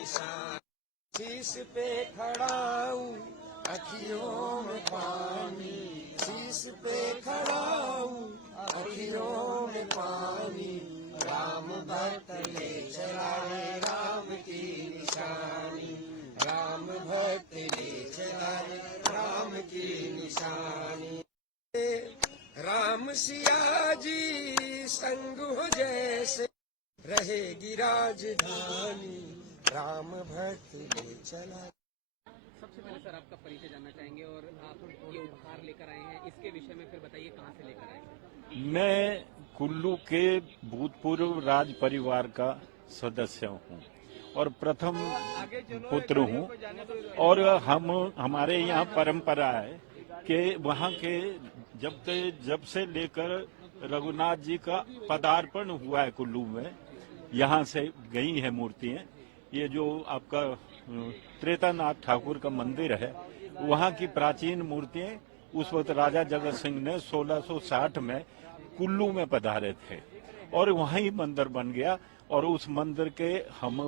निशान, शीश पे खड़ा हूँ अखियों में पानी, शीश पे खड़ा हूँ अखियों में पानी, राम भक्त ले चला है राम की निशानी, राम भक्त ले चला है राम की निशानी। राम सिया जी संग हो जैसे रहेगी राजधानी, राम भक्त ले चला। सबसे पहले सर आपका परिचय जानना चाहेंगे और आप ये उपहार लेकर आए हैं, इसके विषय में फिर बताइए कहाँ से लेकर आए। मैं कुल्लू के भूतपूर्व राज परिवार का सदस्य हूँ और प्रथम पुत्र हूँ और हमारे यहाँ परंपरा है कि वहाँ के जब से लेकर रघुनाथ जी का पदार्पण हुआ है कुल्लू में, यहाँ से गई है मूर्तियाँ। ये जो आपका त्रेतानाथ ठाकुर का मंदिर है, वहाँ की प्राचीन मूर्तियाँ उस वक्त राजा जगत सिंह ने 1660 में कुल्लू में पधारे थे और वहीं मंदिर बन गया और उस मंदिर के हम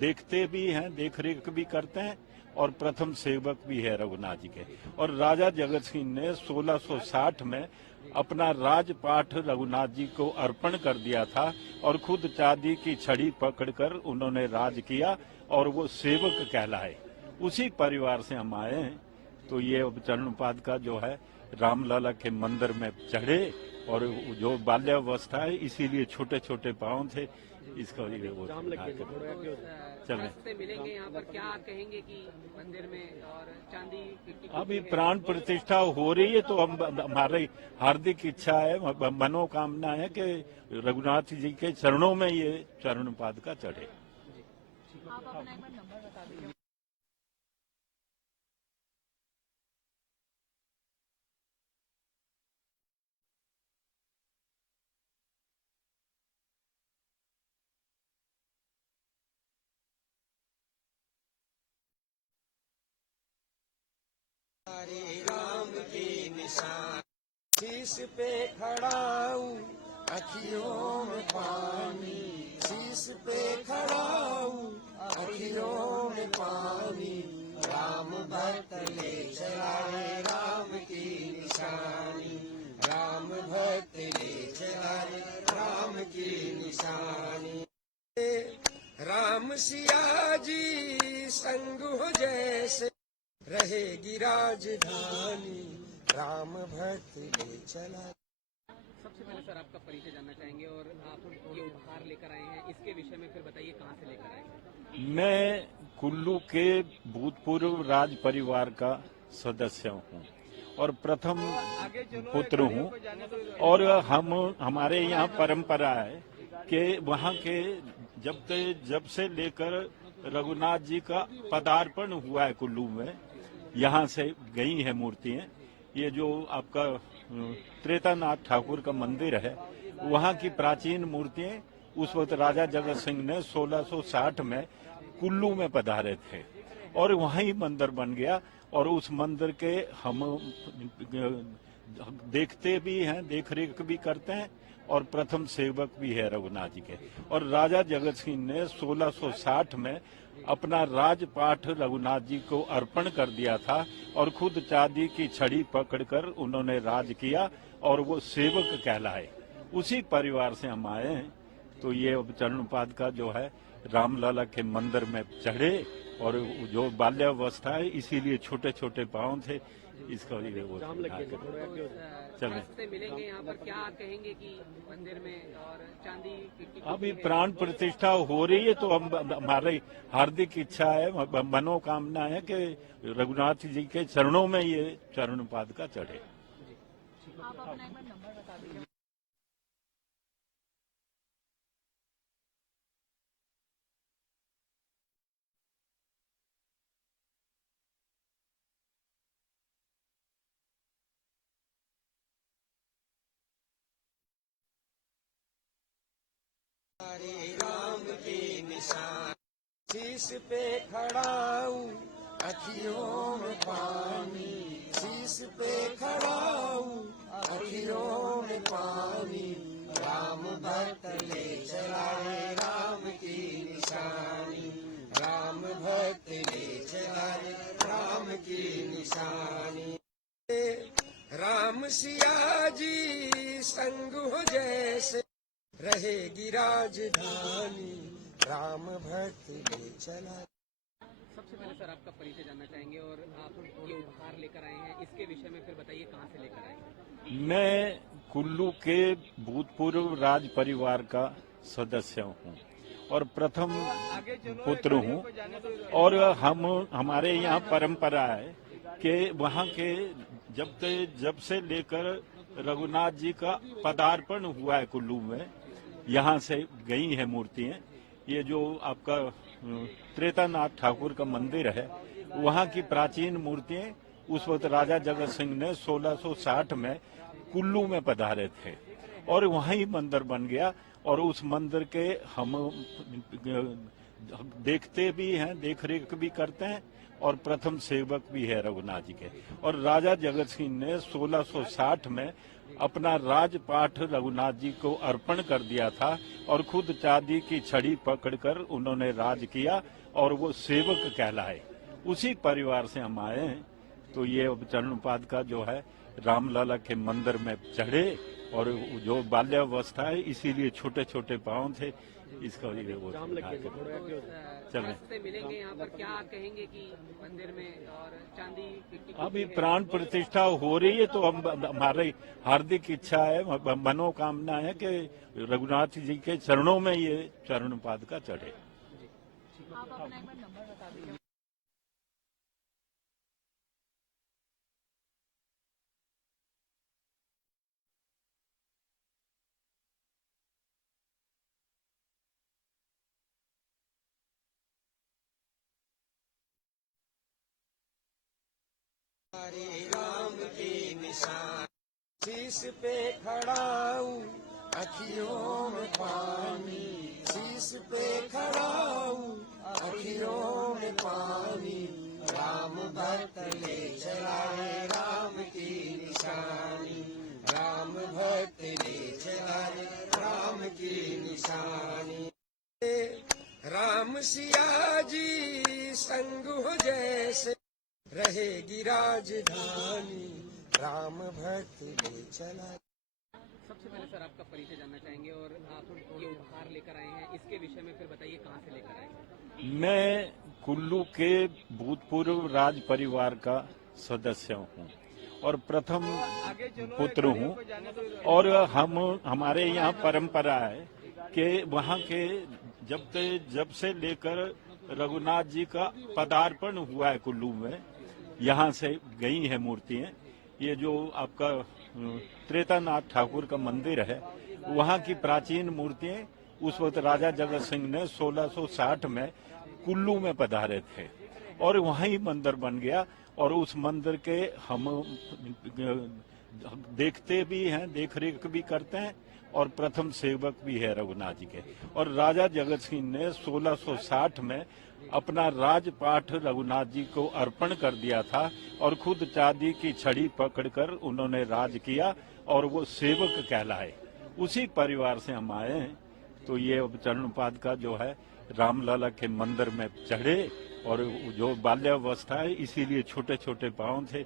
देखते भी हैं, देख रेख भी करते हैं और प्रथम सेवक भी है रघुनाथ जी के। और राजा जगत सिंह ने 1660 में अपना राजपाट रघुनाथ जी को अर्पण कर दिया था और खुद चांदी की छड़ी पकड़कर उन्होंने राज किया और वो सेवक कहलाए। उसी परिवार से हम आए हैं। तो ये चरणपाद का जो है रामलला के मंदिर में चढ़े और जो बाल्यावस्था है इसीलिए छोटे छोटे पाँव थे, इसका वो चले मिलेंगे यहाँ पर। क्या कहेंगे कि मंदिर में और चांदी अभी प्राण प्रतिष्ठा हो रही है, तो हम हमारी हार्दिक इच्छा है, मनोकामना है कि रघुनाथ जी के चरणों में ये चरणपाद का चढ़े। आप अपना एक बार नंबर बता दीजिए। हरे राम की निशान, शीश पे खड़ा हूँ अखियों में पानी, शीश पे खड़ा हूँ अखियों में पानी, राम भक्त ले चला है राम की निशानी, राम भक्त ले चला है राम की निशानी। राम सिया जी संग हो जैसे रहेगी राजधानी, राम भक्त ले चला। सबसे पहले सर आपका परिचय जानना चाहेंगे और आप ये उपहार लेकर आए हैं, इसके विषय में फिर बताइए कहाँ से लेकर आए। मैं कुल्लू के भूतपूर्व राज परिवार का सदस्य हूँ और प्रथम पुत्र हूँ और हमारे यहाँ परंपरा है कि वहाँ के जब से लेकर रघुनाथ जी का पदार्पण हुआ है कुल्लू में, यहाँ से गई है मूर्तियाँ। ये जो आपका त्रेतानाथ ठाकुर का मंदिर है, वहाँ की प्राचीन मूर्तियाँ उस वक्त राजा जगत सिंह ने 1660 में कुल्लू में पधारे थे और वहीं मंदिर बन गया और उस मंदिर के हम देखते भी हैं, देख रेख भी करते हैं और प्रथम सेवक भी है रघुनाथ जी के। और राजा जगत सिंह ने 1660 में अपना राजपाट रघुनाथ जी को अर्पण कर दिया था और खुद चांदी की छड़ी पकड़कर उन्होंने राज किया और वो सेवक कहलाए। उसी परिवार से हम आए हैं। तो ये चरणपाद का जो है रामलला के मंदिर में चढ़े और जो बाल्यावस्था है इसीलिए छोटे छोटे पाँव थे, इसका वो चले मिलेंगे यहाँ पर। क्या कहेंगे कि मंदिर में और चांदी अभी प्राण प्रतिष्ठा हो रही है, तो हम हमारी हार्दिक इच्छा है, मनोकामना है कि रघुनाथ जी के चरणों में ये चरणपाद का चढ़े। आप अपना एक बार नंबर बता दीजिए। हरे राम की निशान, शीश पे खड़ा हूँ अखियों में पानी, शीश पे खड़ा हूँ अखियों में पानी, राम भक्त ले चला है राम की निशान। रहेगी राजधानी, राम भक्त ले चला। सबसे पहले सर आपका परिचय जानना चाहेंगे और आप ये उपहार लेकर आए हैं, इसके विषय में फिर बताइए कहाँ से लेकर आए हैं। मैं कुल्लू के भूतपूर्व राज परिवार का सदस्य हूँ और प्रथम पुत्र हूँ। और हमारे यहाँ परंपरा है कि वहाँ के जब से लेकर रघुनाथ जी का पदार्पण हुआ है कुल्लू में, यहाँ से गई है मूर्तियाँ। ये जो आपका त्रेतानाथ ठाकुर का मंदिर है, वहाँ की प्राचीन मूर्तियाँ उस वक्त राजा जगत सिंह ने 1660 में कुल्लू में पधारे थे और वहीं मंदिर बन गया। और उस मंदिर के हम देखते भी हैं, देख रेख भी करते हैं और प्रथम सेवक भी है रघुनाथ जी के। और राजा जगत सिंह ने 1660 में अपना राजपाट रघुनाथ जी को अर्पण कर दिया था और खुद चांदी की छड़ी पकड़कर उन्होंने राज किया और वो सेवक कहलाए। उसी परिवार से हम आए हैं। तो ये चरणपाद का जो है रामलला के मंदिर में चढ़े और जो बाल्यावस्था है इसीलिए छोटे छोटे पांव थे, इसका ये वो चले। से मिलेंगे यहाँ पर, क्या कहेंगे कि मंदिर में और चांदी की अभी प्राण प्रतिष्ठा हो रही है तो हम हमारी हार्दिक इच्छा है, मनोकामना है कि रघुनाथ जी के चरणों में ये चरणपाद का चढ़े। आप अपना एक बार नंबर बता दीजिए। हरे राम के निशान, शीश पे खड़ा हूँ अखियों में पानी, शीश पे खड़ा हूँ अखियों में पानी, राम भक्त ले चला है राम की निशानी, राम भक्त ले चला है राम की निशानी। राम सिया जी संग हो जैसे, रहेगी राजधानी, राम भक्त ले चला। सबसे पहले सर आपका परिचय जानना चाहेंगे और आप ये उपहार लेकर आए हैं, इसके विषय में फिर बताइए कहाँ से लेकर आए हैं। मैं कुल्लू के भूतपूर्व राज परिवार का सदस्य हूँ और प्रथम पुत्र हूँ। और हमारे यहाँ परंपरा है कि वहाँ के जब से लेकर रघुनाथ जी का पदार्पण हुआ है कुल्लू में, यहाँ से गई है मूर्तियाँ। ये जो आपका त्रेतानाथ ठाकुर का मंदिर है, वहाँ की प्राचीन मूर्तियाँ उस वक्त राजा जगत सिंह ने 1660 में कुल्लू में पधारे थे और वहीं मंदिर बन गया। और उस मंदिर के हम देखते भी हैं, देख रेख भी करते हैं और प्रथम सेवक भी है रघुनाथ जी के। और राजा जगत सिंह ने 1660 में अपना राजपाट रघुनाथ जी को अर्पण कर दिया था और खुद चांदी की छड़ी पकड़कर उन्होंने राज किया और वो सेवक कहलाए। उसी परिवार से हम आए हैं। तो ये चरणपाद का जो है रामलला के मंदिर में चढ़े और जो बाल्यावस्था है इसीलिए छोटे छोटे पांव थे,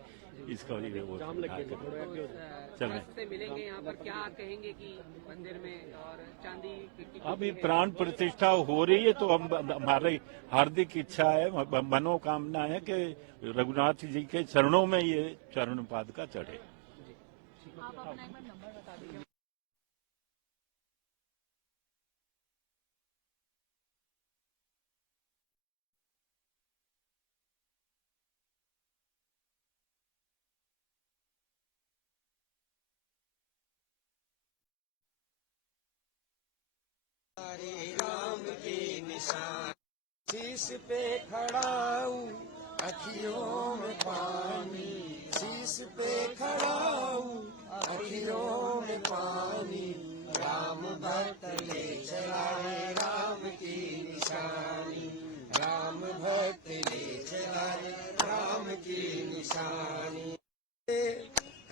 इसका ये वो चले। से मिलेंगे यहाँ पर, क्या कहेंगे कि मंदिर में और चांदी की अभी प्राण प्रतिष्ठा हो रही है तो हम हमारी हार्दिक इच्छा है, मनोकामना है कि रघुनाथ जी के चरणों में ये चरणपाद का चढ़े। आप अपना एक बार नंबर बता दीजिए। हरे राम के निशान, शीश पे खड़ा हूँ अखियों में पानी, शीश पे खड़ा हूँ अखियों में पानी, राम भक्त ले चला है राम की निशानी, राम भक्त ले चला है राम की निशानी।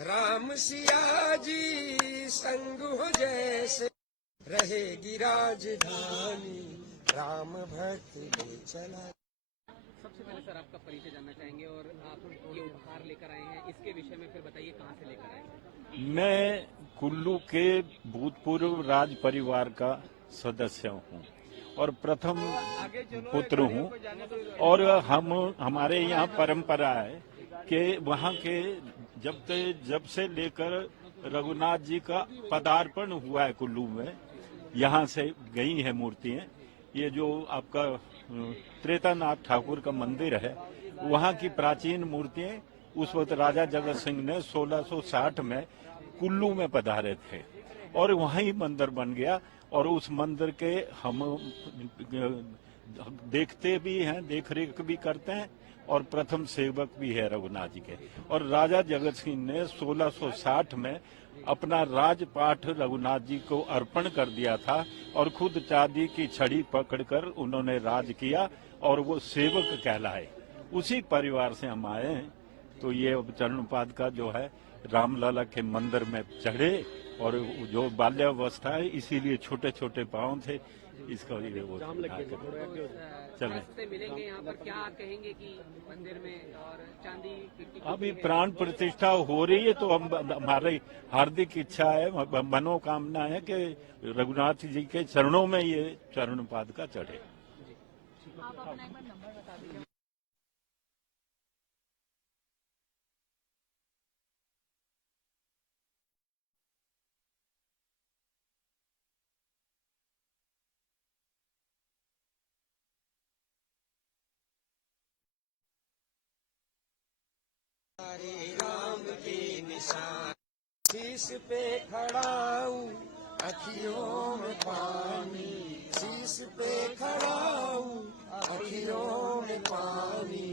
राम सिया जी संग हो जैसे, रहेगी राजधानी, राम भक्त ले चला। सबसे पहले सर आपका परिचय जानना चाहेंगे और आप ये उपहार लेकर आए हैं, इसके विषय में फिर बताइए कहाँ से लेकर आए हैं। मैं कुल्लू के भूतपूर्व राज परिवार का सदस्य हूँ और प्रथम पुत्र हूँ। और हमारे यहाँ परंपरा है कि वहाँ के जब से लेकर रघुनाथ जी का पदार्पण हुआ है कुल्लू में, यहाँ से गई है मूर्तियाँ। ये जो आपका त्रेतानाथ ठाकुर का मंदिर है, वहाँ की प्राचीन मूर्तियाँ उस वक्त राजा जगत सिंह ने 1660 में कुल्लू में पधारे थे और वहीं मंदिर बन गया। और उस मंदिर के हम देखते भी हैं, देख रेख भी करते हैं और प्रथम सेवक भी है रघुनाथ जी के। और राजा जगत सिंह ने 1660 में अपना राजपाट रघुनाथ जी को अर्पण कर दिया था और खुद चांदी की छड़ी पकड़कर उन्होंने राज किया और वो सेवक कहलाए। उसी परिवार से हम आए हैं। तो ये चरणपाद का जो है रामलला के मंदिर में चढ़े और जो बाल्यावस्था है इसीलिए छोटे छोटे पाँव थे, इसका ये वो चले। से मिलेंगे यहाँ पर, क्या कहेंगे कि मंदिर में और चांदी अभी प्राण प्रतिष्ठा हो रही है, तो हम हमारी हार्दिक इच्छा है, मनोकामना है कि रघुनाथ जी के चरणों में ये चरणपाद का चढ़े। आप अपना एक बार नंबर बता दीजिए। हरे राम के निशान, शीश पे खड़ा हूँ अखियों में पानी, शीश पे खड़ा हूँ अखियों में पानी।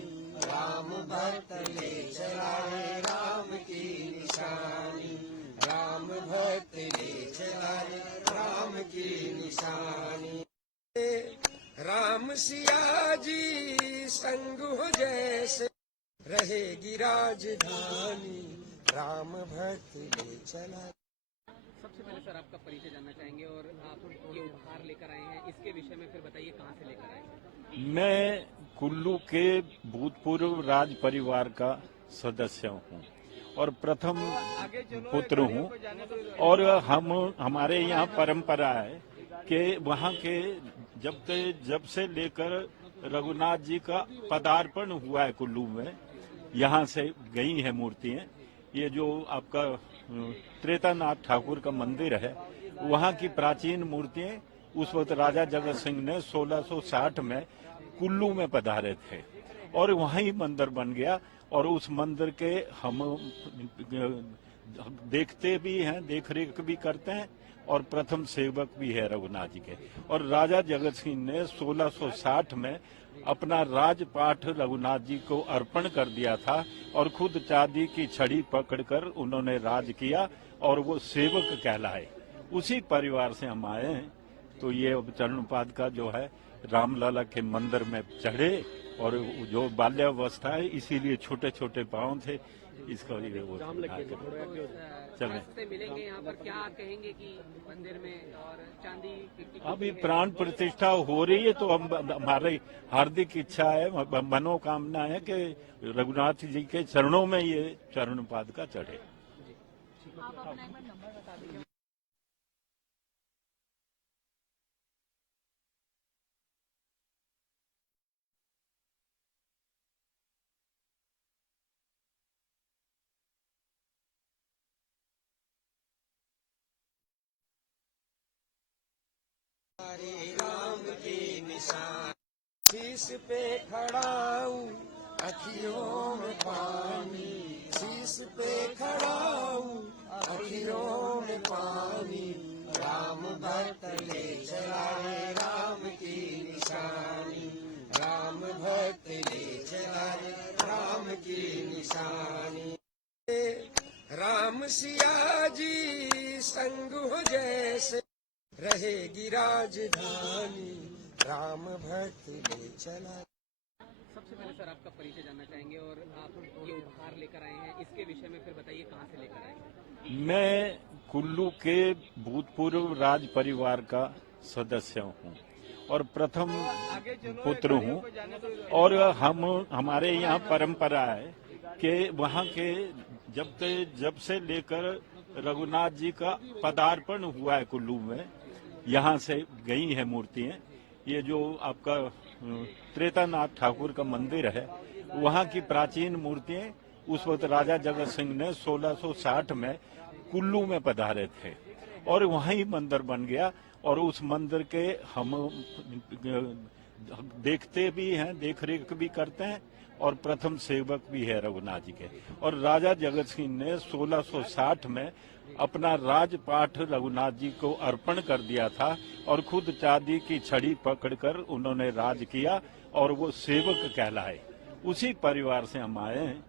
राम भक्त ले चला है राम की निशानी, राम भक्त ले चला है राम की निशानी। राम सिया जी संग हो जैसे रहेगी राजधानी, राम भक्त ले चला। सबसे पहले सर आपका परिचय जानना चाहेंगे और आप ये उपहार लेकर आए हैं, इसके विषय में फिर बताइए कहाँ से लेकर आए हैं। मैं कुल्लू के भूतपूर्व राज परिवार का सदस्य हूँ और प्रथम पुत्र हूँ। और हमारे यहाँ परंपरा है कि वहाँ के जब से लेकर रघुनाथ जी का पदार्पण हुआ है कुल्लू में, यहाँ से गई है मूर्तियाँ। ये जो आपका त्रेतानाथ ठाकुर का मंदिर है, वहाँ की प्राचीन मूर्तियाँ उस वक्त राजा जगत सिंह ने 1660 में कुल्लू में पधारे थे और वहीं मंदिर बन गया। और उस मंदिर के हम देखते भी हैं, देख रेख भी करते हैं और प्रथम सेवक भी है रघुनाथ जी के। और राजा जगत सिंह ने 1660 में अपना राजपाट रघुनाथ जी को अर्पण कर दिया था और खुद चांदी की छड़ी पकड़कर उन्होंने राज किया और वो सेवक कहलाए। उसी परिवार से हम आए हैं। तो ये चरणपाद का जो है रामलला के मंदिर में चढ़े और जो बाल्यावस्था है इसीलिए छोटे छोटे पाँव थे, इसका ये वो चले। से मिलेंगे यहाँ पर, क्या कहेंगे कि मंदिर में और चांदी अभी प्राण प्रतिष्ठा हो रही है, तो हम हमारी हार्दिक इच्छा है, मनोकामना है कि रघुनाथ जी के चरणों में ये चरणपाद का चढ़े। आप अपना एक बार नंबर बता दीजिए। हरे राम के निशान, शीश पे खड़ा हूँ अखियों में पानी, शीश पे खड़ा हूँ अखियों में पानी। राम भक्त ले चला है राम की निशानी, राम भक्त ले चला है राम की निशानी। राम सिया जी संग हो जैसे रहेगी राजधानी, राम भक्त ले चला। सबसे पहले सर आपका परिचय जानना चाहेंगे और आप ये उपहार लेकर आए हैं, इसके विषय में फिर बताइए कहाँ से लेकर आए हैं। मैं कुल्लू के भूतपूर्व राज परिवार का सदस्य हूँ और प्रथम पुत्र हूँ। और हमारे यहाँ परंपरा है कि वहाँ के जब से लेकर रघुनाथ जी का पदार्पण हुआ है कुल्लू में, यहाँ से गई है मूर्तियां। ये जो आपका त्रेतानाथ ठाकुर का मंदिर है, वहाँ की प्राचीन मूर्तियां उस वक्त राजा जगत सिंह ने 1660 में कुल्लू में पधारे थे और वहीं मंदिर बन गया। और उस मंदिर के हम देखते भी हैं, देख रेख भी करते हैं और प्रथम सेवक भी है रघुनाथ जी के। और राजा जगत सिंह ने 1660 में अपना राजपाट रघुनाथ जी को अर्पण कर दिया था और खुद चांदी की छड़ी पकड़कर उन्होंने राज किया और वो सेवक कहलाए। उसी परिवार से हम आए हैं।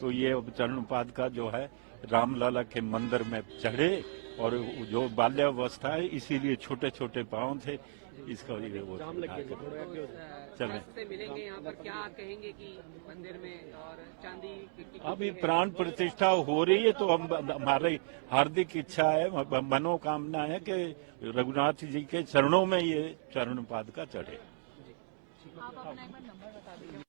तो ये चरणपाद का जो है रामलला के मंदिर में चढ़े और जो बाल्यावस्था है इसीलिए छोटे छोटे पांव थे, इसका ये वो चले। से मिलेंगे यहाँ पर, क्या कहेंगे कि मंदिर में और चांदी की अभी प्राण प्रतिष्ठा हो रही है तो हम हमारी हार्दिक इच्छा है, मनोकामना है कि रघुनाथ जी के चरणों में ये चरणपाद का चढ़े। आप अपना एक बार नंबर बता दीजिए।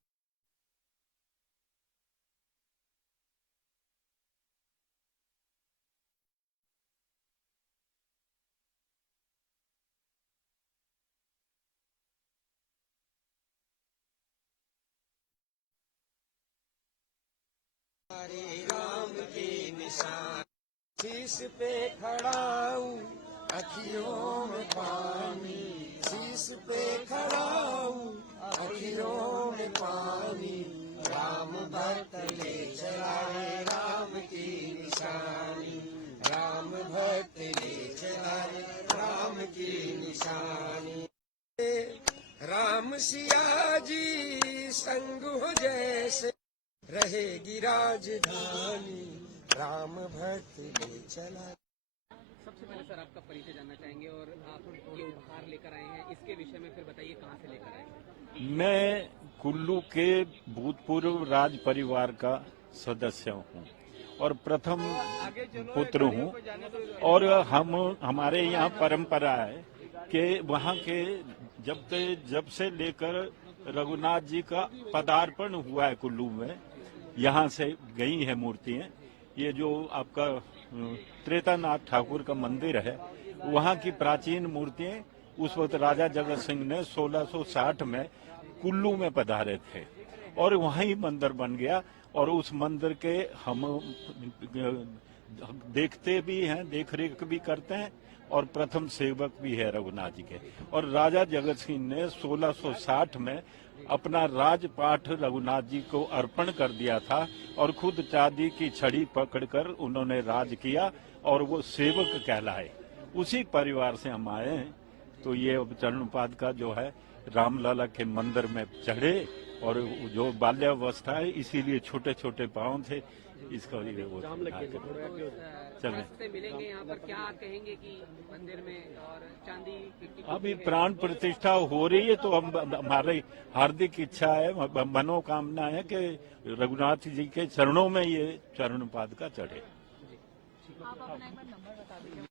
हरे राम के निशान, शीश पे खड़ा हूँ अखियों में पानी, शीश पे खड़ा हूँ अखियों में पानी। राम भक्त ले चला है राम की निशानी, राम भक्त ले चला है राम की निशानी। राम सिया जी संग हो जैसे रहेगी राजधानी, राम भक्त ले चला। सबसे पहले सर आपका परिचय जानना चाहेंगे और आप ये उपहार लेकर आए हैं, इसके विषय में फिर बताइए कहाँ से लेकर आए हैं। मैं कुल्लू के भूतपूर्व राज परिवार का सदस्य हूँ और प्रथम पुत्र हूँ। और हमारे यहाँ परंपरा है कि वहाँ के जब से लेकर रघुनाथ जी का पदार्पण हुआ है कुल्लू में, यहाँ से गई है मूर्तियां। ये जो आपका त्रेतानाथ ठाकुर का मंदिर है, वहाँ की प्राचीन मूर्तियां उस वक्त राजा जगत सिंह ने 1660 में कुल्लू में पधारे थे और वहीं मंदिर बन गया। और उस मंदिर के हम देखते भी हैं, देख रेख भी करते हैं और प्रथम सेवक भी है रघुनाथ जी के। और राजा जगत सिंह ने 1660 में अपना राजपाट रघुनाथ जी को अर्पण कर दिया था और खुद चांदी की छड़ी पकड़कर उन्होंने राज किया और वो सेवक कहलाए। उसी परिवार से हम आए हैं। तो ये चरणपाद का जो है रामलला के मंदिर में चढ़े और जो बाल्यावस्था है इसीलिए छोटे छोटे पांव थे, इसका ये वो चले। से मिलेंगे यहाँ पर, क्या कहेंगे कि मंदिर में और चांदी की अभी प्राण प्रतिष्ठा हो रही है तो हम हमारी हार्दिक इच्छा है, मनोकामना है कि रघुनाथ जी के चरणों में ये चरणपाद का चढ़े। आप अपना एक बार नंबर बता दीजिए।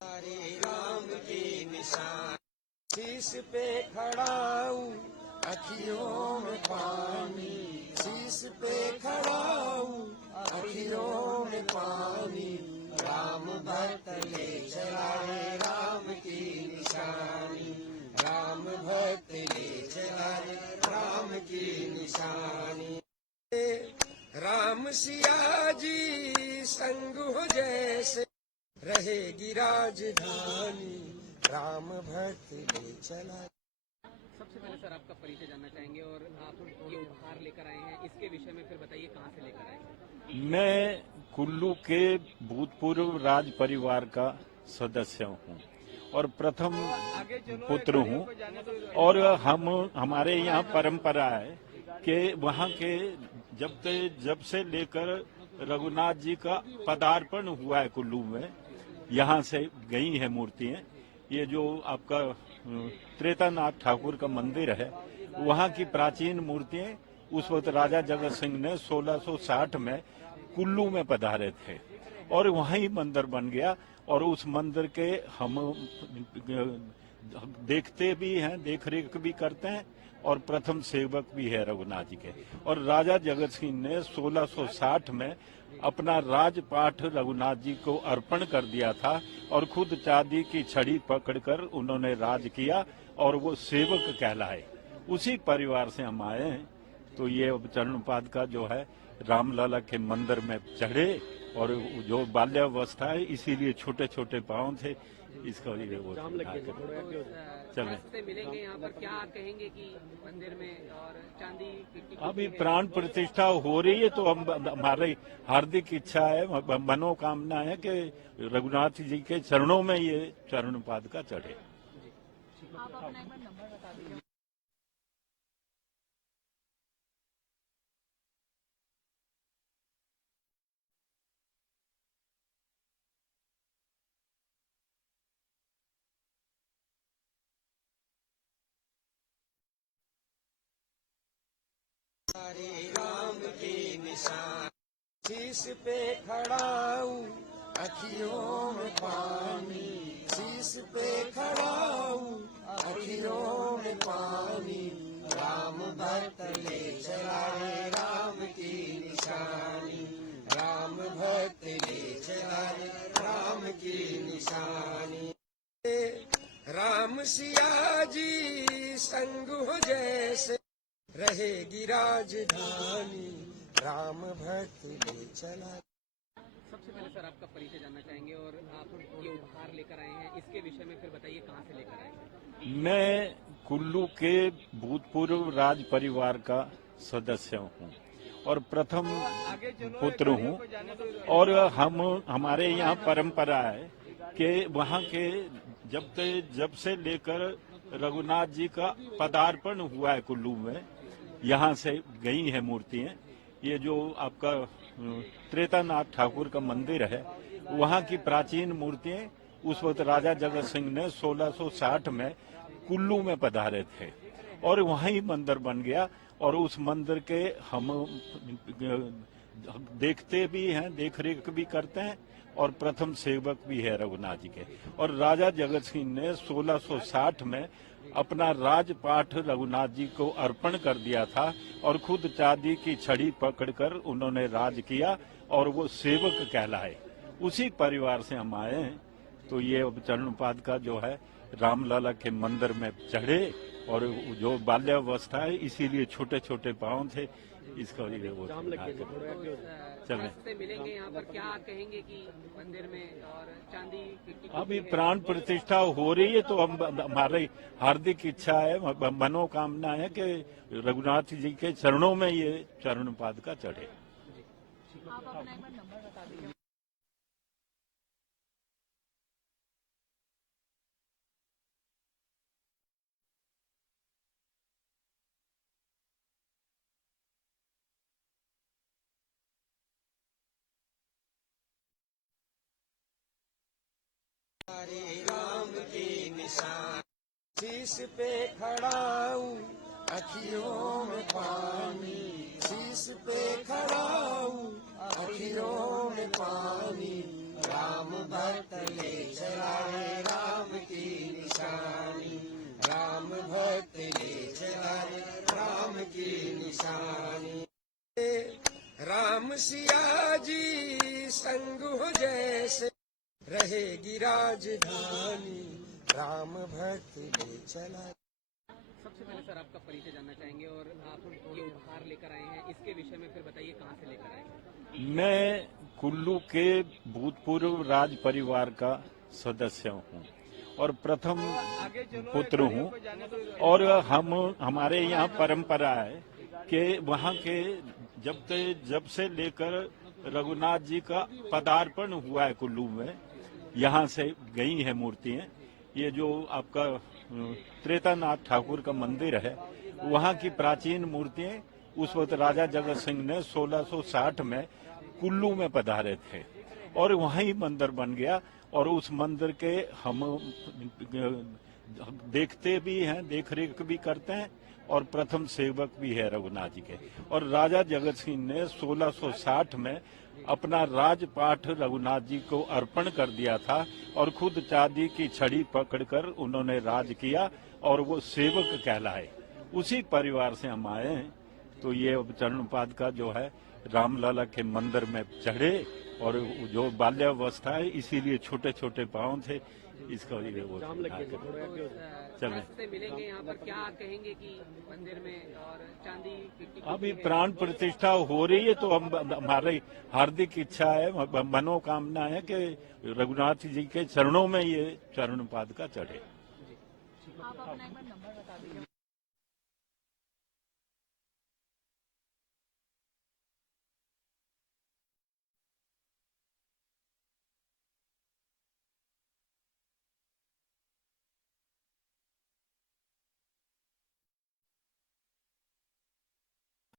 हरे राम के निशान, शीश पे खड़ा हूँ अखियों में पानी, शीश पे खड़ा हूँ अखियों में पानी। राम भक्त ले चला है राम की निशानी, राम भक्त ले चला है राम की निशानी। राम सिया जी संग हो जैसे रहेगी राजधानी, राम भक्त ले चला। सबसे पहले सर आपका परिचय जानना चाहेंगे और आप ये उपहार लेकर आए हैं, इसके विषय में फिर बताइए कहाँ से लेकर आए हैं। मैं कुल्लू के भूतपूर्व राज परिवार का सदस्य हूँ और प्रथम पुत्र हूँ। और हमारे यहाँ परंपरा है कि वहाँ के जब से लेकर रघुनाथ जी का पदार्पण हुआ है कुल्लू में, यहाँ से गई है मूर्तियां। ये जो आपका त्रेतानाथ ठाकुर का मंदिर है, वहाँ की प्राचीन मूर्तियां उस वक्त राजा जगत सिंह ने 1660 में कुल्लू में पधारे थे और वहीं मंदिर बन गया। और उस मंदिर के हम देखते भी हैं, देख रेख भी करते हैं और प्रथम सेवक भी है रघुनाथ जी के। और राजा जगत सिंह ने 1660 में अपना राजपाट रघुनाथ जी को अर्पण कर दिया था और खुद चांदी की छड़ी पकड़कर उन्होंने राज किया और वो सेवक कहलाए। उसी परिवार से हम आए हैं। तो ये चरणपाद का जो है रामलला के मंदिर में चढ़े और जो बाल्यावस्था है इसीलिए छोटे छोटे पाँव थे, इसका लिए वो चले। से मिलेंगे यहाँ पर, क्या कहेंगे कि मंदिर में और चांदी की अभी प्राण प्रतिष्ठा हो रही है तो हम हमारी हार्दिक इच्छा है, मनोकामना है कि रघुनाथ जी के चरणों में ये चरणपाद का चढ़े। आप अपना एक बार नंबर बता दीजिए। हरे राम के निशान शीश पे खड़ा हूँ, अखियों में पानी शीश पे खड़ा हूँ, अखियों में पानी। राम भक्त ले चला है राम की निशानी, राम भक्त ले चला है राम की निशानी। राम सिया जी संग हो जैसे रहेगी राजधानी, राम भक्त ले चला। सबसे पहले सर आपका परिचय जानना चाहेंगे और आप ये उपहार लेकर आए हैं, इसके विषय में फिर बताइए कहाँ से लेकर आए हैं। मैं कुल्लू के भूतपूर्व राज परिवार का सदस्य हूँ और प्रथम पुत्र हूँ। और हमारे यहाँ परंपरा है कि वहाँ के जब से लेकर रघुनाथ जी का पदार्पण हुआ है कुल्लू में, यहाँ से गई है मूर्तियाँ। ये जो आपका त्रेतानाथ ठाकुर का मंदिर है, वहाँ की प्राचीन मूर्तियाँ उस वक्त राजा जगत सिंह ने 1660 में कुल्लू में पधारे थे और वहीं मंदिर बन गया। और उस मंदिर के हम देखते भी हैं, देख रेख भी करते हैं और प्रथम सेवक भी है रघुनाथ जी के। और राजा जगत सिंह ने 1660 में अपना राजपाट रघुनाथ जी को अर्पण कर दिया था और खुद चांदी की छड़ी पकड़कर उन्होंने राज किया और वो सेवक कहलाए। उसी परिवार से हम आए हैं। तो ये चरणपाद का जो है रामलला के मंदिर में चढ़े और जो बाल्यावस्था है इसीलिए छोटे छोटे पाँव थे, इसका लिए वो चले। से मिलेंगे यहाँ पर, क्या कहेंगे कि मंदिर में और चांदी की अभी प्राण प्रतिष्ठा हो रही है तो हम हमारी हार्दिक इच्छा है, मनोकामना है कि रघुनाथ जी के चरणों में ये चरणपाद का चढ़े। आप अपना एक बार नंबर बता दीजिए। हरे राम के निशान शीश पे खड़ा हूँ, अखियों में पानी शीश पे खड़ा हूँ, अखियों में पानी। राम भक्त ले चला है राम की निशानी, राम भक्त ले चला है राम की निशानी। राम सिया जी संग हो जैसे रहेगी राजधानी, राम भक्त ले चला। सबसे पहले सर आपका परिचय जानना चाहेंगे और आप ये उपहार लेकर आए हैं, इसके विषय में फिर बताइए कहाँ से लेकर आए हैं। मैं कुल्लू के भूतपूर्व राज परिवार का सदस्य हूँ और प्रथम पुत्र हूँ। और हमारे यहाँ परंपरा है कि वहाँ के जब से लेकर रघुनाथ जी का पदार्पण हुआ है कुल्लू में, यहाँ से गई है मूर्तियाँ। ये जो आपका त्रेतानाथ ठाकुर का मंदिर है, वहाँ की प्राचीन मूर्तियाँ उस वक्त राजा जगत सिंह ने 1660 में कुल्लू में पधारे थे और वहीं मंदिर बन गया। और उस मंदिर के हम देखते भी हैं, देख रेख भी करते हैं और प्रथम सेवक भी है रघुनाथ जी के। और राजा जगत सिंह ने 1660 में अपना राजपाट रघुनाथ जी को अर्पण कर दिया था और खुद चांदी की छड़ी पकड़कर उन्होंने राज किया और वो सेवक कहलाए। उसी परिवार से हम आए हैं। तो ये अब चरणपाद का जो है रामलला के मंदिर में चढ़े और जो बाल्यावस्था है इसीलिए छोटे छोटे पाँव थे, इसका ये वो चले। रास्ते मिलेंगे यहाँ पर, क्या कहेंगे कि मंदिर में और चांदी की अभी प्राण प्रतिष्ठा हो रही है तो हम हमारी हार्दिक इच्छा है, मनोकामना है कि रघुनाथ जी के चरणों में ये चरणपाद का चढ़े। आप अपना एक बार नंबर बता दीजिए।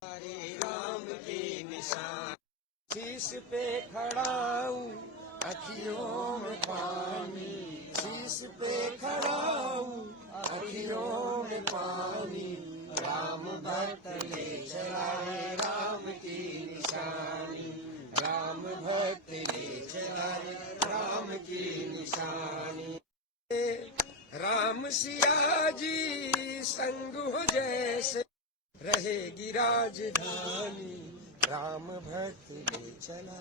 हरे राम के निशान, शीश पे खड़ा हूँ अखियों में पानी, शीश पे खड़ा हूँ अखियों में पानी, राम भक्त ले चला है राम की निशानी, राम भक्त ले चला है राम की निशानी। राम सिया जी संग हो जैसे रहेगी राजधानी, राम भक्त ले चला।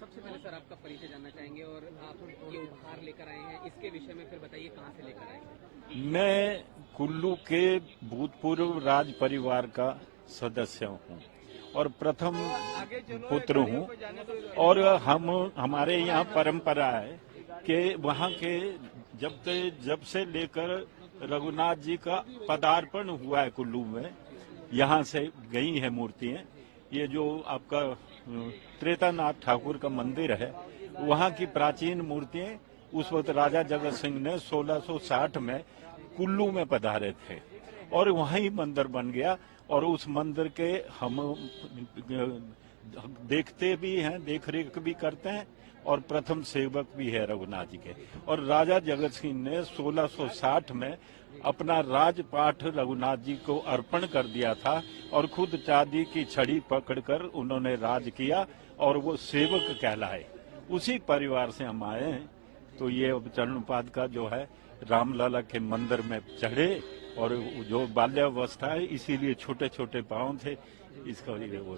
सबसे पहले सर आपका परिचय जानना चाहेंगे और आप ये उपहार लेकर आए हैं, इसके विषय में फिर बताइए कहाँ से लेकर आए हैं। मैं कुल्लू के भूतपूर्व राज परिवार का सदस्य हूँ और प्रथम पुत्र हूँ और हमारे यहाँ परंपरा है कि वहाँ के जब से लेकर रघुनाथ जी का पदार्पण हुआ है कुल्लू में, यहाँ से गई है मूर्तियाँ। ये जो आपका त्रेतानाथ ठाकुर का मंदिर है, वहाँ की प्राचीन मूर्तियाँ उस वक्त राजा जगत सिंह ने 1660 में कुल्लू में पधारे थे और वहीं मंदिर बन गया और उस मंदिर के हम देखते भी हैं, देख रेख भी करते हैं और प्रथम सेवक भी है रघुनाथ जी के। और राजा जगत सिंह ने 1660 में अपना राजपाट रघुनाथ जी को अर्पण कर दिया था और खुद चांदी की छड़ी पकड़कर उन्होंने राज किया और वो सेवक कहलाए। उसी परिवार से हम आए हैं। तो ये अब चरणपाद का जो है रामलला के मंदिर में चढ़े और जो बाल्यावस्था है इसीलिए छोटे छोटे पाँव थे, इसका ये वो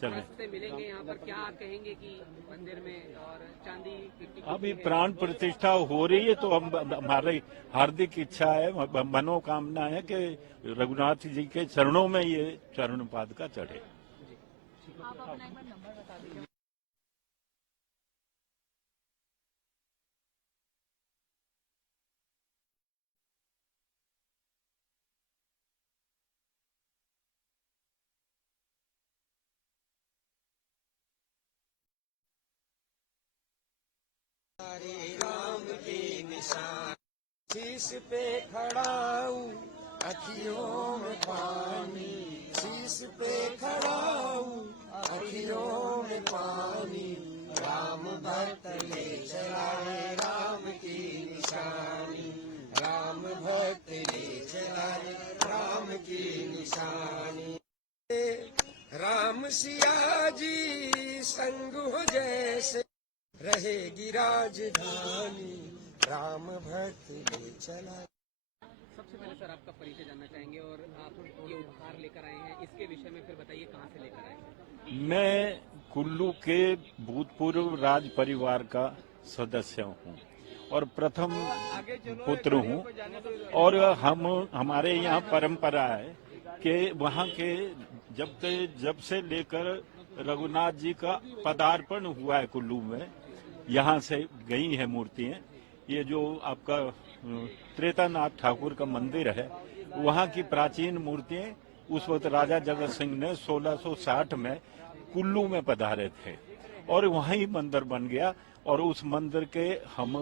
चले। रास्ते मिलेंगे यहाँ पर, क्या कहेंगे कि मंदिर में और चांदी की अभी प्राण प्रतिष्ठा हो रही है तो हम हमारी हार्दिक इच्छा है, मनोकामना है कि रघुनाथ जी के चरणों में ये चरणपाद का चढ़े। आप अपना एक बार नंबर बता दीजिए। हरे राम के निशान, शीश पे खड़ा हूँ अखियों में पानी, शीश पे खड़ा हूँ अखियों में पानी, राम भक्त ले चला है राम की निशानी, राम भक्त ले चला है राम की निशानी। राम सिया जी संग हो जैसे रहेगी राजधानी, राम भक्त ले चला। सबसे पहले सर आपका परिचय जानना चाहेंगे और आप ये उपहार लेकर आए हैं, इसके विषय में फिर बताइए कहाँ से लेकर आए हैं। मैं कुल्लू के भूतपूर्व राज परिवार का सदस्य हूँ और प्रथम पुत्र हूँ और हमारे यहाँ परंपरा है कि वहाँ के जब से लेकर रघुनाथ जी का पदार्पण हुआ है कुल्लू में, यहाँ से गई है मूर्तियाँ। ये जो आपका त्रेतानाथ ठाकुर का मंदिर है, वहाँ की प्राचीन मूर्तियाँ उस वक्त राजा जगत सिंह ने 1660 में कुल्लू में पधारे थे और वहीं मंदिर बन गया और उस मंदिर के हम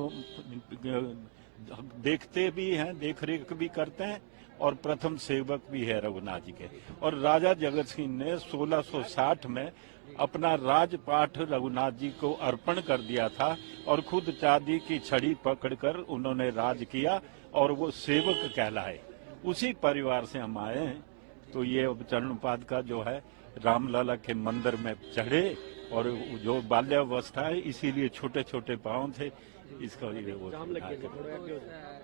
देखते भी हैं, देख रेख भी करते हैं और प्रथम सेवक भी है रघुनाथ जी के। और राजा जगत सिंह ने 1660 में अपना राजपाट रघुनाथ जी को अर्पण कर दिया था और खुद चांदी की छड़ी पकड़कर उन्होंने राज किया और वो सेवक कहलाए। उसी परिवार से हम आए हैं। तो ये अब चरणपाद का जो है रामलला के मंदिर में चढ़े और जो बाल्यावस्था है इसीलिए छोटे छोटे पाँव थे, इसका ये वो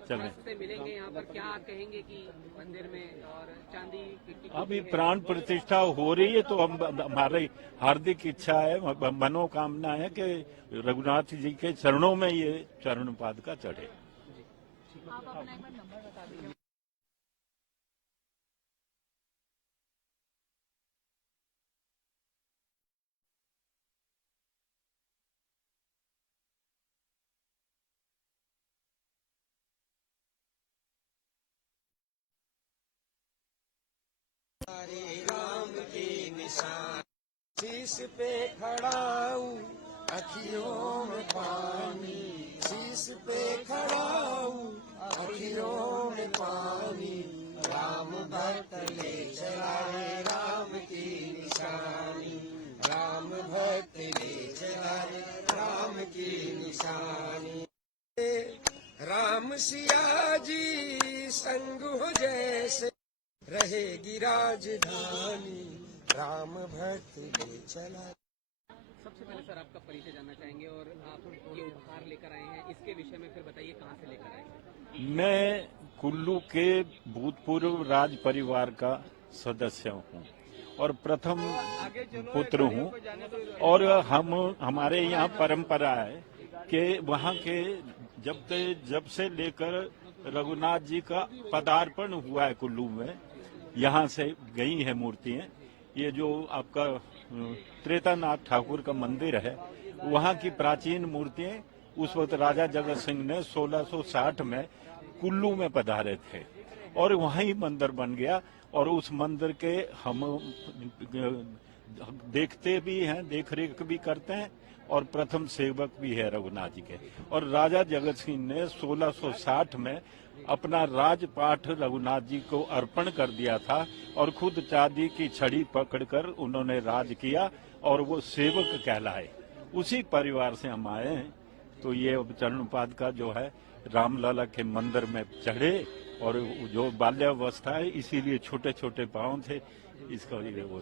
चले। से मिलेंगे यहाँ पर, क्या कहेंगे कि मंदिर में और चांदी की अभी प्राण प्रतिष्ठा हो रही है तो हम हमारी हार्दिक इच्छा है, मनोकामना है कि रघुनाथ जी के चरणों में ये चरण पादुका चढ़े। आप अपना एक बार नंबर बता दीजिए। हरे राम के निशान, शीश पे खड़ाऊं अखियों में पानी, शीश पे खड़ाऊं अखियों में पानी, राम भक्त ले चला है राम की निशानी, राम भक्त ले चला है राम की निशानी। राम सिया जी संग हो जैसे रहेगी राजधानी, राम भक्त ले चला। सबसे पहले सर आपका परिचय जानना चाहेंगे और आप ये उपहार लेकर आए हैं, इसके विषय में फिर बताइए कहाँ से लेकर आए हैं। मैं कुल्लू के भूतपूर्व राज परिवार का सदस्य हूँ और प्रथम पुत्र हूँ, और हमारे यहाँ परंपरा है कि वहाँ के जब से लेकर रघुनाथ जी का पदार्पण हुआ है कुल्लू में, यहाँ से गई है मूर्तियाँ। ये जो आपका त्रेतानाथ ठाकुर का मंदिर है, वहाँ की प्राचीन मूर्तियाँ उस वक्त राजा जगत सिंह ने 1660 में कुल्लू में पधारे थे और वहीं मंदिर बन गया। और उस मंदिर के हम देखते भी हैं, देख रेख भी करते हैं और प्रथम सेवक भी है रघुनाथ जी के। और राजा जगत सिंह ने 1660 में अपना राजपाट रघुनाथ जी को अर्पण कर दिया था और खुद चांदी की छड़ी पकड़कर उन्होंने राज किया और वो सेवक कहलाए। उसी परिवार से हम आए हैं। तो ये चरण पादुका जो है रामलला के मंदिर में चढ़े और जो बाल्यावस्था है इसीलिए छोटे छोटे पाँव थे, इसका ये वो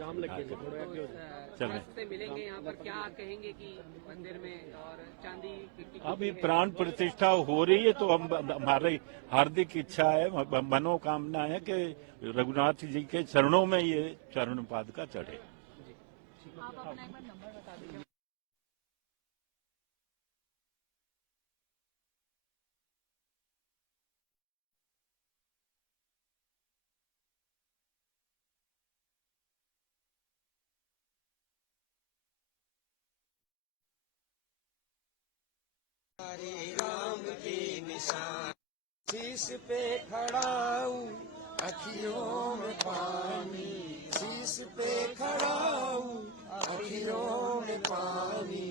चले। से मिलेंगे यहाँ पर, क्या कहेंगे कि मंदिर में और चांदी की अभी प्राण प्रतिष्ठा हो रही है तो हम हमारी हार्दिक इच्छा है, मनोकामना है कि रघुनाथ जी के चरणों में ये चरण पादुका चढ़े। आप अपना एक बार नंबर बता दीजिए। हरे राम के निशान, शीश पे खड़ाऊं अखियों में पानी, शीश पे खड़ाऊं अखियों में पानी,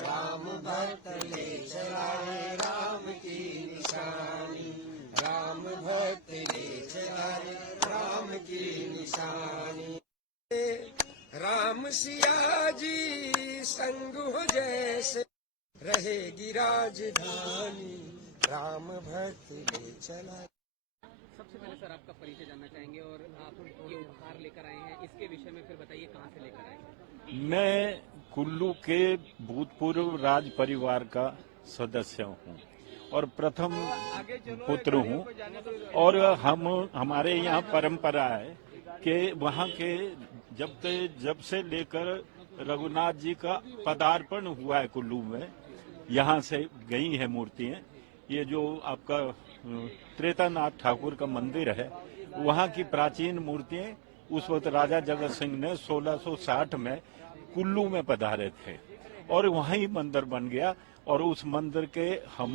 राम भक्त ले चला है राम की निशानी, राम भक्त ले चला है राम की निशानी। राम सिया जी संग हो जैसे रहेगी राजधानी, राम भक्त ले चला। सबसे पहले सर आपका परिचय जानना चाहेंगे और आप ये उपहार लेकर आए हैं, इसके विषय में फिर बताइए कहाँ से लेकर आए हैं। मैं कुल्लू के भूतपूर्व राज परिवार का सदस्य हूँ और प्रथम पुत्र हूँ, और हमारे यहाँ परंपरा है कि वहाँ के जब से लेकर रघुनाथ जी का पदार्पण हुआ है कुल्लू में, यहाँ से गई है मूर्तियाँ। ये जो आपका त्रेतानाथ ठाकुर का मंदिर है, वहाँ की प्राचीन मूर्तियाँ उस वक्त राजा जगत सिंह ने 1660 में कुल्लू में पधारे थे और वहीं मंदिर बन गया। और उस मंदिर के हम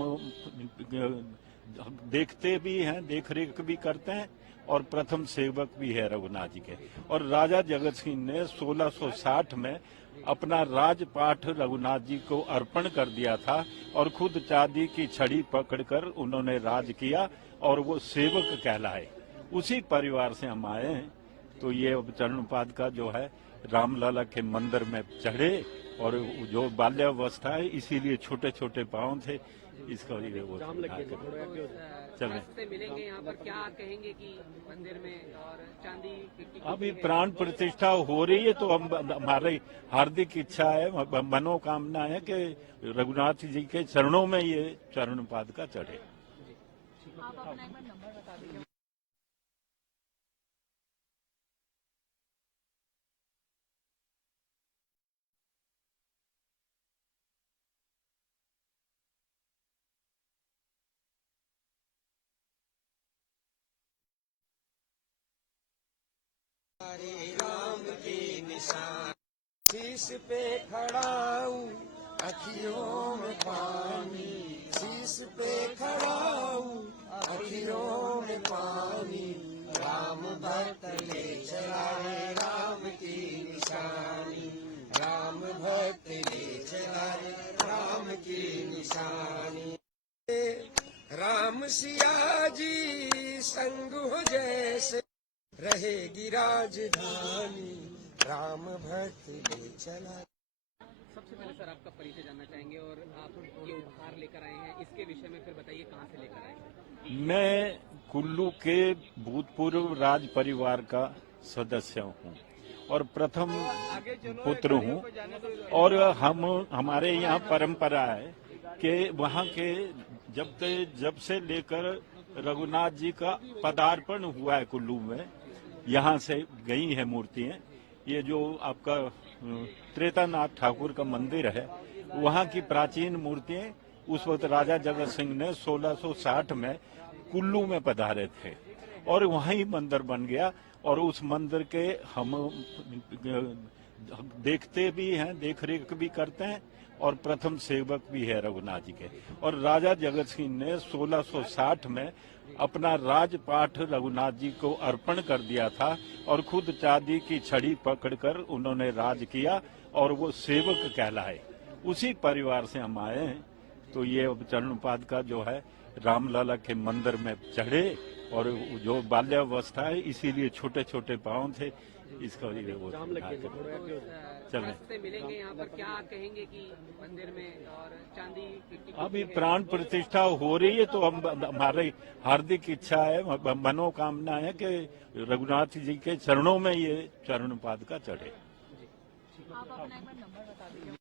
देखते भी हैं, देख रेख भी करते हैं और प्रथम सेवक भी है रघुनाथ जी के। और राजा जगत सिंह ने 1660 में अपना राजपाट रघुनाथ जी को अर्पण कर दिया था और खुद चांदी की छड़ी पकड़कर उन्होंने राज किया और वो सेवक कहलाए। उसी परिवार से हम आए हैं। तो ये चरण पादुका जो है रामलला के मंदिर में चढ़े और जो बाल्यावस्था है इसीलिए छोटे छोटे पाँव थे, इसका ये वो चल रहे से मिलेंगे यहाँ पर, क्या मिलेंगे कि मंदिर में और चांदी की अभी प्राण प्रतिष्ठा हो रही है तो हम हमारी हार्दिक इच्छा है, मनोकामना है कि रघुनाथ जी के चरणों में ये चरण पादुका चढ़े। आप अपना एक बार नंबर बता दीजिए। हरे राम के निशान, शीश पे खड़ा हूँ अखियों में पानी, शीश पे खड़ा हूँ अखियों में पानी, राम भक्त ले चला है राम की निशानी, राम भक्त ले चला है राम की निशानी। राम सिया जी संग हो जैसे रहेगी राजधानी, राम भक्त ले चला। सबसे पहले सर आपका परिचय जानना चाहेंगे और आप ये उपहार लेकर आए हैं, इसके विषय में फिर बताइए कहाँ से लेकर आए हैं। मैं कुल्लू के भूतपूर्व राज परिवार का सदस्य हूँ और प्रथम पुत्र हूँ, और हमारे यहाँ परंपरा है कि वहाँ के जब से लेकर रघुनाथ जी का पदार्पण हुआ है कुल्लू में, यहाँ से गई है मूर्तियाँ। ये जो आपका त्रेतानाथ ठाकुर का मंदिर है, वहाँ की प्राचीन मूर्तियाँ उस वक्त राजा जगत सिंह ने 1660 में कुल्लू में पधारे थे और वहीं मंदिर बन गया, और उस मंदिर के हम देखते भी हैं, देख रेख भी करते हैं और प्रथम सेवक भी है रघुनाथ जी के। और राजा जगत सिंह ने 1660 में अपना राजपाठ रघुनाथ जी को अर्पण कर दिया था और खुद चांदी की छड़ी पकड़कर उन्होंने राज किया और वो सेवक कहलाए। उसी परिवार से हम आए हैं, तो ये अब चरण पादुका जो है रामलला के मंदिर में चढ़े, और जो बाल्यावस्था है इसीलिए छोटे छोटे पाँव थे, इसका ये वो चल रहे से मिलेंगे यहाँ पर, क्या कहेंगे कि मंदिर में और चांदी की अभी प्राण प्रतिष्ठा हो रही है तो हम हमारी हार्दिक इच्छा है, मनोकामना है कि रघुनाथ जी के चरणों में ये चरण पादुका चढ़े। आप अपना एक बार नंबर बता दीजिए।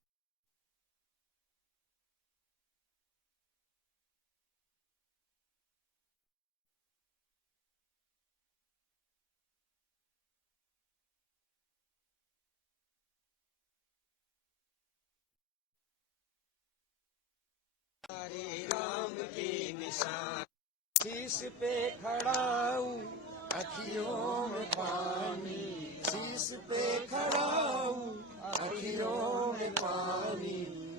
हरे राम के निशान, शीश पे खड़ा हूँ अखियों में पानी, शीश पे खड़ा हूँ अखियों में पानी,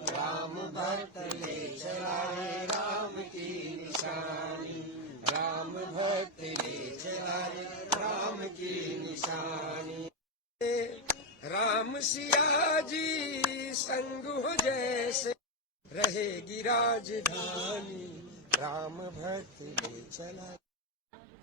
राम भक्त ले चला है राम की निशानी, राम भक्त ले चला है राम की निशानी। राम सिया जी संग हो जैसे रहेगी राजधानी, राम भक्त ले चला।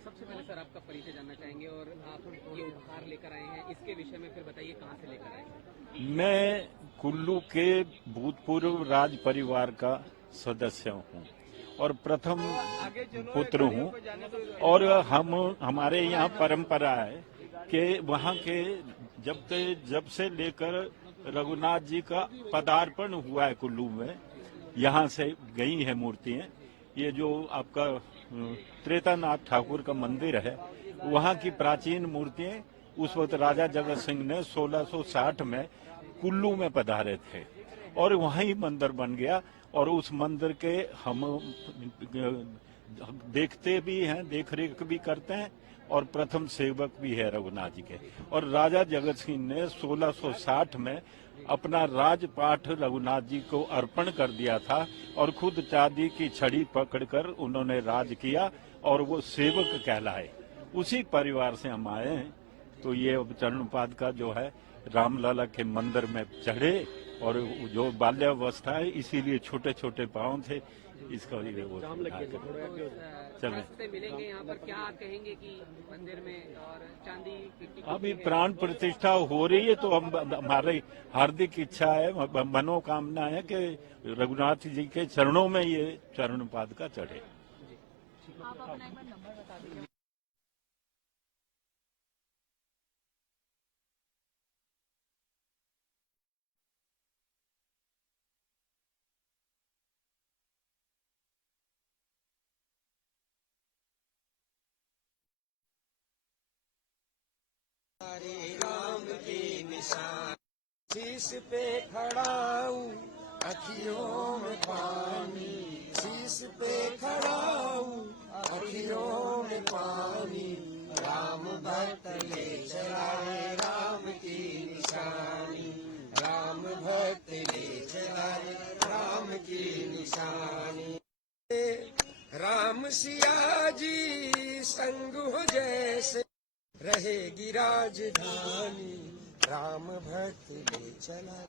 सबसे पहले सर आपका परिचय जानना चाहेंगे और आप ये उपहार लेकर आए हैं, इसके विषय में फिर बताइए कहाँ से लेकर आए हैं। मैं कुल्लू के भूतपूर्व राज परिवार का सदस्य हूँ और प्रथम पुत्र हूँ, और हमारे यहाँ परंपरा है कि वहाँ के जब से लेकर रघुनाथ जी का पदार्पण हुआ है कुल्लू में, यहाँ से गई है मूर्तियाँ। ये जो आपका त्रेतानाथ ठाकुर का मंदिर है, वहाँ की प्राचीन मूर्तियाँ उस वक्त राजा जगत सिंह ने 1660 में कुल्लू में पधारे थे और वहीं मंदिर बन गया, और उस मंदिर के हम देखते भी हैं, देख रेख भी करते हैं और प्रथम सेवक भी है रघुनाथ जी के। और राजा जगत सिंह ने 1660 में अपना राजपाठ रघुनाथ जी को अर्पण कर दिया था और खुद चांदी की छड़ी पकड़कर उन्होंने राज किया और वो सेवक कहलाए। उसी परिवार से हम आए हैं, तो ये अब चरण पादुका जो है रामलला के मंदिर में चढ़े, और जो बाल्यावस्था है इसीलिए छोटे छोटे पाँव थे, इसका लिए वो चले। से मिलेंगे यहाँ पर, क्या कहेंगे कि मंदिर में और चांदी की अभी प्राण प्रतिष्ठा हो रही है, तो हम हमारी हार्दिक इच्छा है, मनोकामना है कि रघुनाथ जी के चरणों में ये चरण पादुका चढ़े। आप अपना एक बार नंबर बता दीजिए। हरे राम के निशान, शीश पे खड़ा हूँ अखियों में पानी, शीश पे खड़ा हूँ अखियों में पानी, राम भक्त ले चला है राम की निशानी, राम भक्त ले चला है राम की निशानी। राम सिया जी संग हो जैसे रहेगी राजधानी, राम भक्त ले चला।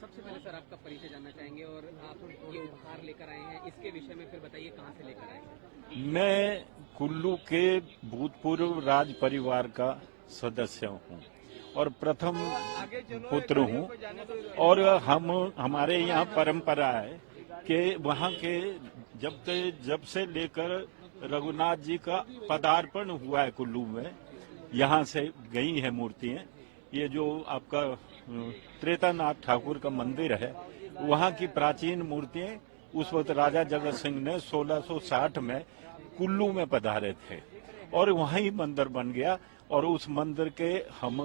सबसे पहले सर आपका परिचय जानना चाहेंगे और आप ये उपहार लेकर आए हैं, इसके विषय में फिर बताइए कहाँ से लेकर आए हैं। मैं कुल्लू के भूतपूर्व राज परिवार का सदस्य हूँ और प्रथम पुत्र हूँ, और हमारे यहाँ परंपरा है कि वहाँ के जब से लेकर रघुनाथ जी का पदार्पण हुआ है कुल्लू में, यहाँ से गई है मूर्तियाँ। ये जो आपका त्रेतानाथ ठाकुर का मंदिर है, वहाँ की प्राचीन मूर्तियाँ उस वक्त राजा जगत सिंह ने 1660 में कुल्लू में पधारे थे और वहीं मंदिर बन गया। और उस मंदिर के हम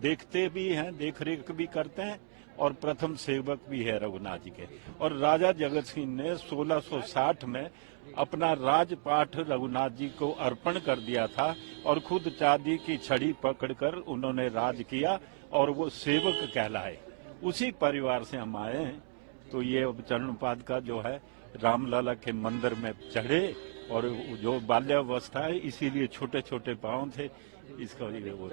देखते भी हैं, देख रेख भी करते हैं और प्रथम सेवक भी है रघुनाथ जी के। और राजा जगत सिंह ने 1660 में अपना राजपाठ रघुनाथ जी को अर्पण कर दिया था और खुद चांदी की छड़ी पकड़कर उन्होंने राज किया और वो सेवक कहलाए। उसी परिवार से हम आए हैं, तो ये चरण पादुका जो है रामलला के मंदिर में चढ़े, और जो बाल्यावस्था है इसीलिए छोटे छोटे पाँव थे, इसका लिए वो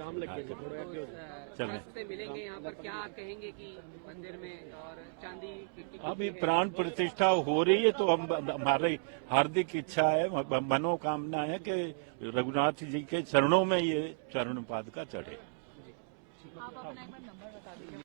चले। से मिलेंगे यहाँ पर, क्या कहेंगे कि मंदिर में और चांदी की अभी प्राण प्रतिष्ठा हो रही है, तो हम हमारी हार्दिक इच्छा है, मनोकामना है कि रघुनाथ जी के चरणों में ये चरण पादुका चढ़े। आप अपना एक बार नंबर बता दीजिए।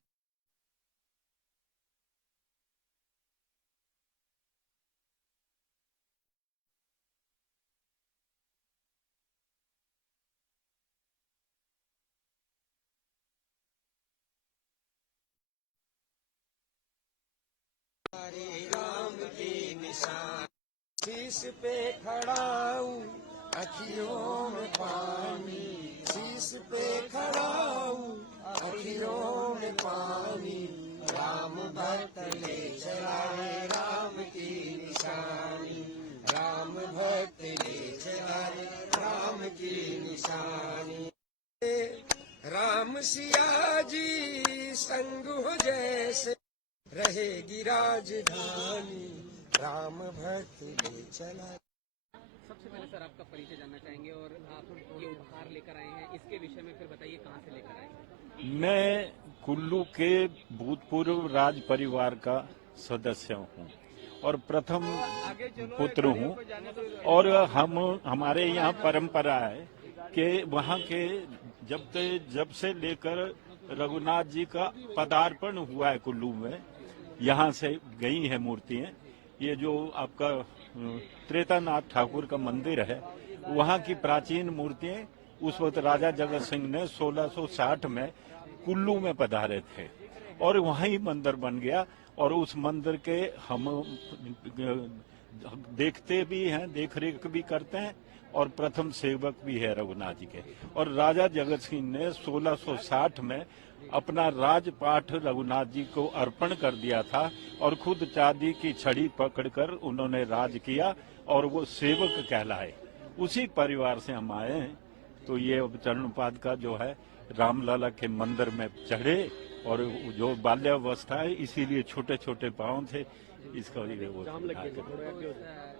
हरे राम के निशान, शीश पे खड़ा हूँ अखियों में पानी, शीश पे खड़ा हूँ अखियों में पानी, राम भक्त ले चला है राम की निशानी, राम भक्त ले चला है राम की निशानी। राम सिया जी संग हो जैसे रहेगी राजधानी, राम भक्त ले चला। सबसे पहले सर आपका परिचय जानना चाहेंगे और आप ये उपहार लेकर आए हैं, इसके विषय में फिर बताइए कहाँ से लेकर आए हैं। मैं कुल्लू के भूतपूर्व राज परिवार का सदस्य हूँ और प्रथम पुत्र हूँ, और हमारे यहाँ परंपरा है कि वहाँ के जब से लेकर रघुनाथ जी का पदार्पण हुआ है कुल्लू में, यहाँ से गई है मूर्तियाँ। ये जो आपका त्रेतानाथ ठाकुर का मंदिर है, वहाँ की प्राचीन मूर्तियाँ उस वक्त राजा जगत सिंह ने 1660 में कुल्लू में पधारे थे और वहीं मंदिर बन गया। और उस मंदिर के हम देखते भी हैं, देख रेख भी करते हैं और प्रथम सेवक भी है रघुनाथ जी के। और राजा जगत सिंह ने 1660 में अपना राजपाठ रघुनाथ जी को अर्पण कर दिया था और खुद चांदी की छड़ी पकड़कर उन्होंने राज किया और वो सेवक कहलाए। उसी परिवार से हम आए हैं, तो ये चरण पादुका जो है रामलला के मंदिर में चढ़े, और जो बाल्यावस्था है इसीलिए छोटे छोटे पाँव थे, इसका लिए वो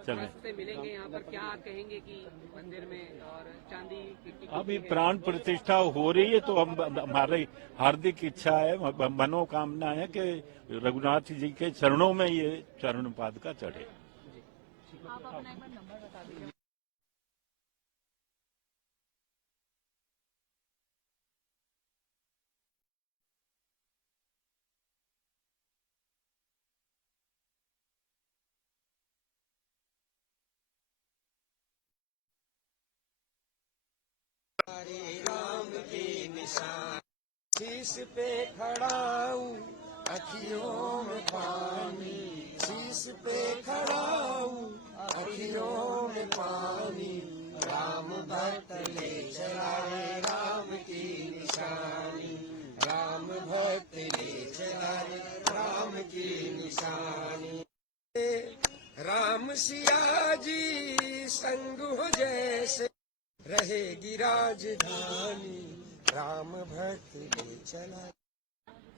चले। से मिलेंगे यहाँ पर क्या आप कहेंगे कि मंदिर में और चांदी की अभी प्राण प्रतिष्ठा हो रही है तो हम हमारी हार्दिक इच्छा है, मनोकामना है कि रघुनाथ जी के चरणों में ये चरण पादुका चढ़े। आप अपना एक बार नंबर बता दीजिए। हरे राम के निशान शीश पे खड़ाऊं अखियों में पानी, शीश पे खड़ाऊं अखियों में पानी, राम भक्त ले चला रे राम की निशानी, राम भक्त ले चला रे राम की निशानी। राम सिया जी संग हो जैसे रहेगी राजधानी, राम भक्त ले चला।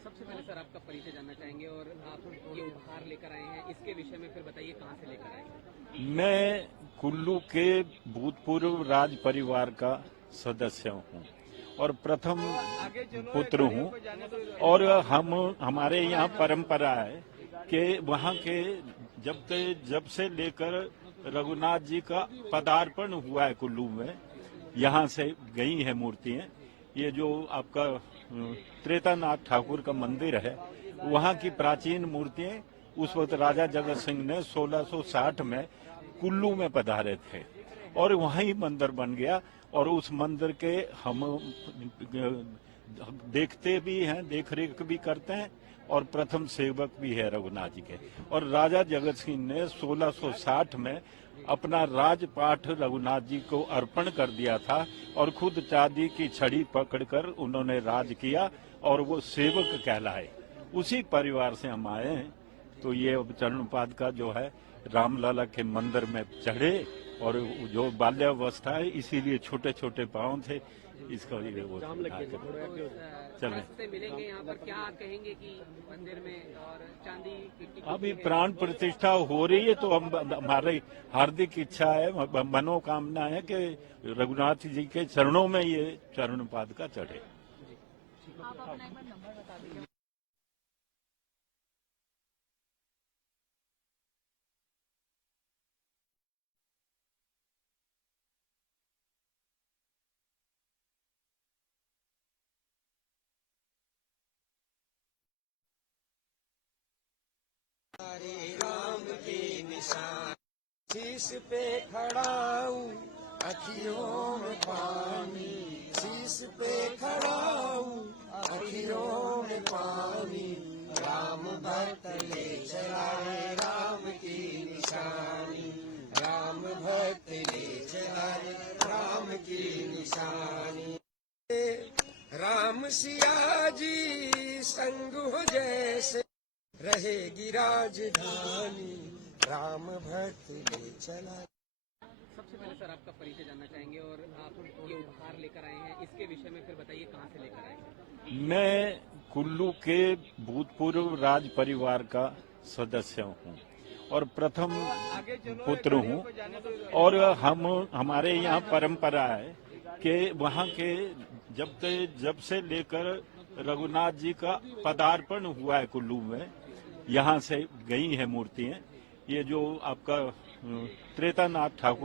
सबसे पहले सर आपका परिचय जानना चाहेंगे और आप ये उपहार लेकर आए हैं, इसके विषय में फिर बताइए कहाँ से लेकर आए हैं। मैं कुल्लू के भूतपूर्व राज परिवार का सदस्य हूँ और प्रथम पुत्र हूँ, और हमारे यहाँ परंपरा है कि वहाँ के जब से लेकर रघुनाथ जी का पदार्पण हुआ है कुल्लू में, यहाँ से गई है मूर्तियाँ। ये जो आपका त्रेतानाथ ठाकुर का मंदिर है, वहाँ की प्राचीन मूर्तियाँ उस वक्त राजा जगत सिंह ने 1660 में कुल्लू में पधारे थे और वहीं मंदिर बन गया। और उस मंदिर के हम देखते भी हैं, देख रेख भी करते हैं और प्रथम सेवक भी है रघुनाथ जी के। और राजा जगत सिंह ने 1660 में अपना राजपाठ रघुनाथ जी को अर्पण कर दिया था और खुद चांदी की छड़ी पकड़कर उन्होंने राज किया और वो सेवक कहलाए। उसी परिवार से हम आए हैं, तो ये अब चरण पादुका जो है रामलला के मंदिर में चढ़े, और जो बाल्यावस्था है इसीलिए छोटे छोटे पाँव थे, इसका ये वो चले। से मिलेंगे यहाँ पर, क्या आप कहेंगे कि मंदिर में और चांदी की अभी प्राण प्रतिष्ठा हो रही है तो हम हमारी हार्दिक इच्छा है, मनोकामना है कि रघुनाथ जी के चरणों में ये चरण पादुका चढ़े। आप अपना एक बार नंबर बता दीजिए। हरे राम के निशान शीश पे खड़ाऊं अखियों में पानी, शीश पे खड़ाऊं अखियों में पानी, राम भक्त ले चला रे राम की निशानी, राम भक्त ले चला रे राम की निशानी। राम सिया जी संग हो जैसे रहेगी राजधानी, राम भक्त ले चला। सबसे पहले सर आपका परिचय जानना चाहेंगे और आप ये उपहार लेकर आए हैं, इसके विषय में फिर बताइए कहाँ से लेकर आए हैं। मैं कुल्लू के भूतपूर्व राज परिवार का सदस्य हूँ और प्रथम पुत्र हूँ, और हमारे यहाँ परंपरा है कि वहाँ के जब से लेकर रघुनाथ जी का पदार्पण हुआ है कुल्लू में, यहाँ से गई है मूर्तियाँ। ये जो आपका त्रेतानाथ ठाकुर